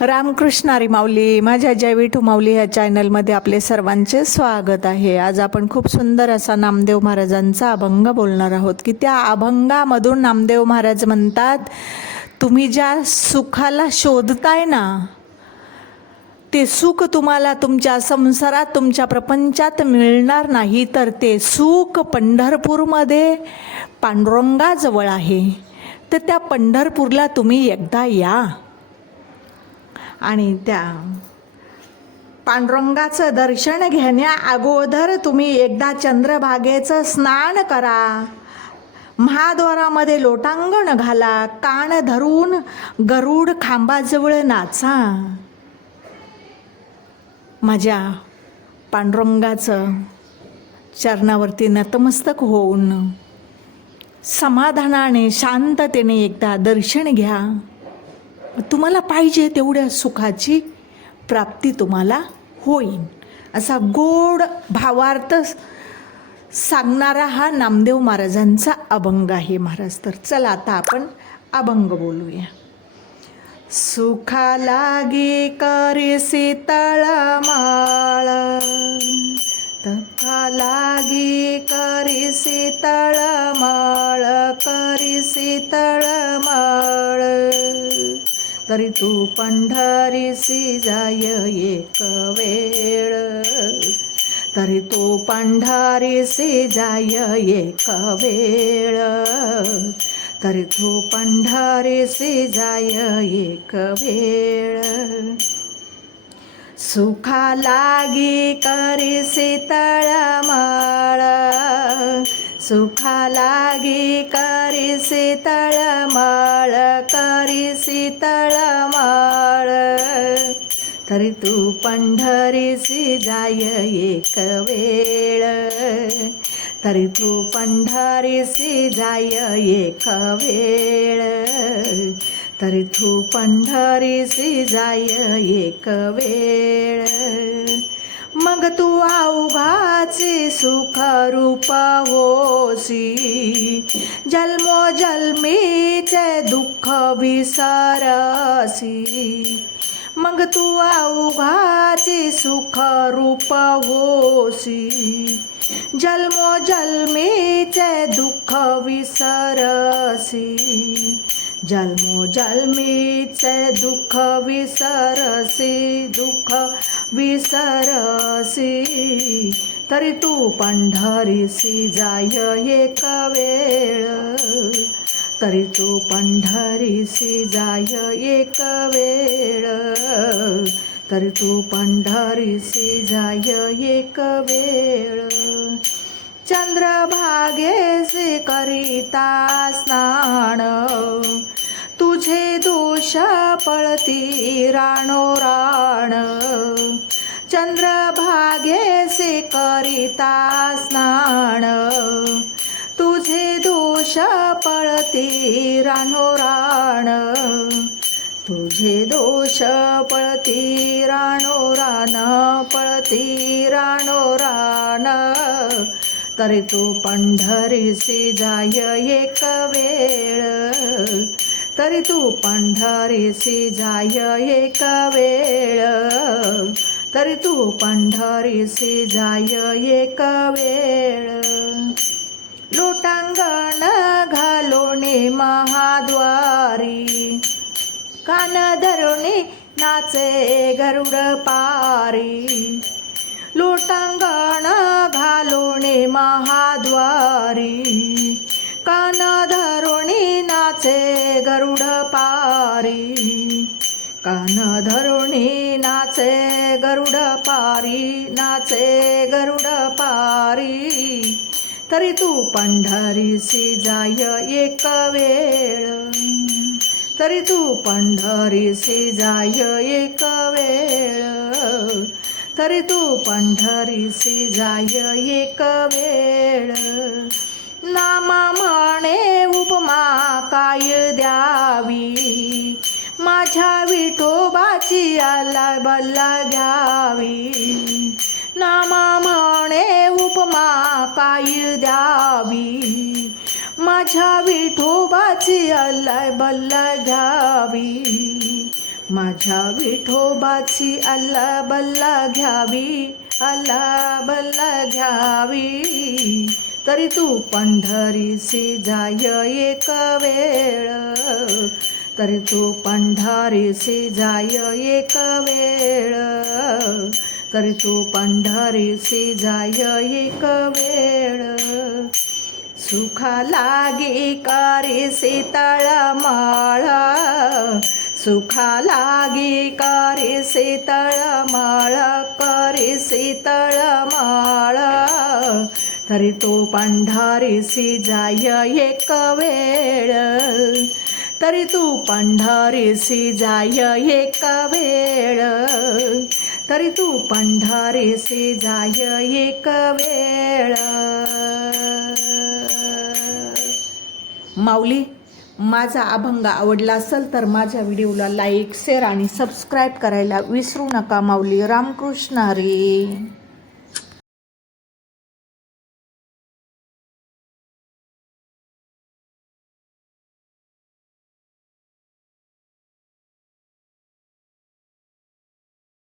रामकृष्ण माऊली माझ्या जय विठू माऊली ह्या चॅनलमध्ये आपले सर्वांचे स्वागत आहे. आज आपण खूप सुंदर असा नामदेव महाराजांचा अभंग बोलणार आहोत की त्या अभंगामधून नामदेव महाराज म्हणतात तुम्ही ज्या सुखाला शोधताय ना ते सुख तुम्हाला तुमच्या संसारात तुमच्या प्रपंचात मिळणार नाही तर ते सुख पंढरपूरमध्ये पांडुरंगाजवळ आहे. तर त्या पंढरपूरला तुम्ही एकदा या. आणि त्या पांडुरंगाचं दर्शन घेण्या अगोदर तुम्ही एकदा चंद्रभागेचं स्नान करा. महाद्वारामध्ये लोटांगण घाला. कान धरून गरुड खांबाजवळ नाचा. माझ्या पांडुरंगाचं चरणावरती नतमस्तक होऊन समाधानाने शांततेने एकदा दर्शन घ्या. तुम्हाला पाहिजे तेवढ्या सुखाची प्राप्ती तुम्हाला होईल असा गोड भावार्थ सांगणारा हा नामदेव महाराजांचा अभंग आहे महाराज. तर चला आता आपण अभंग बोलूया. सुखा लागे करी शीतळ माळ लागे लागी करी शीतळ माळ करी शीतळ माळ तरी तू पंढरीसी जाय एक वेळ. तरी तू पंढरीसी जाय एक वेळ. तरी तू पंढरीसी जाय एक वेळ. सुखा लागी करी शीतळ माळ सुखा लागी करी शीतळ माळ करी शीतळ माळ. तरी तू पंढरीसी जाय एक वेळ. तरी तू पंढरीसी जाय एक वेळ. तरी तू पंढरीसी जाय एक वेळ. मग तू अवघाचे सुख रूप होसी जन्मो जन्मीचे दुःख विसरसी मग तू अवघाचे सुख रूप होसी जन्मो जन्मीचे दुःख विसरसी जन्मो जन्मीचे दुःख विसरसी दुःख विसरसी। तरी तू पंढरीसी जाय एक वेळ। तरी तू पंढरीसी जाय एक वेळ। तरी तू पंढरीसी जाय एक वेळ। चंद्रभागेसे करिता स्नान। तुझे पळती राणो राण. चंद्रभागेसे करिता स्नान. तुझे दोष पळती राणो राण. तुझे दोष पळती राणो रान पळती राणो रान तरी तू पंढरीसी जाय एक वेळ. तरी तू पंढरीसी जाय एक वेळ. तरी तू पंढरीसी जाय एक वेळ. लोटांगण घालोणे महाद्वारी. कान धरुणी नाचे गरुड पारी. लोटांगण घालोणे महाद्वारी. कान धरुणी नाचे गरुड पारी कान धरुणी नाचे गरुड पारी नाचे गरुड पारी. तरी तू पंढरीसी जाय एक वेळ तरी तू पंढरीसी जाय एक वेळ तरी तू पंढरीसी जाय एक वेळ. नामा म्हणे उपमा काय द्यावी? माझ्या विठोबाची आला बल्ला घ्यावी. नामा म्हणे उपमा काय द्यावी? माझ्या विठोबाची अल्लाय बल्ला घ्यावी. माझ्या विठोबाची अल्ला बल्ला घ्यावी अल्ला बल्ला घ्यावी. तरी तू पंढरीसी जाय एक वेळ. तरी तू पंढरीसी जाय एक वेळ. तरी तू पंढरीसी जाय एक वेळ. सुखा लागी करे शीतळ माळा. सुखा लागी करे शीतळ माळा करी शीतळ माळा. तरी तो पांढारीसी जाय एक वेळ. तरी तू पांढारीसी जाय एक वेळ. तरी तू पंढारीसी जाय एक वेळ. माऊली माझा अभंग आवडला असेल तर माझ्या व्हिडिओला लाईक शेअर आणि सबस्क्राईब करायला विसरू नका माऊली. रामकृष्ण हरी.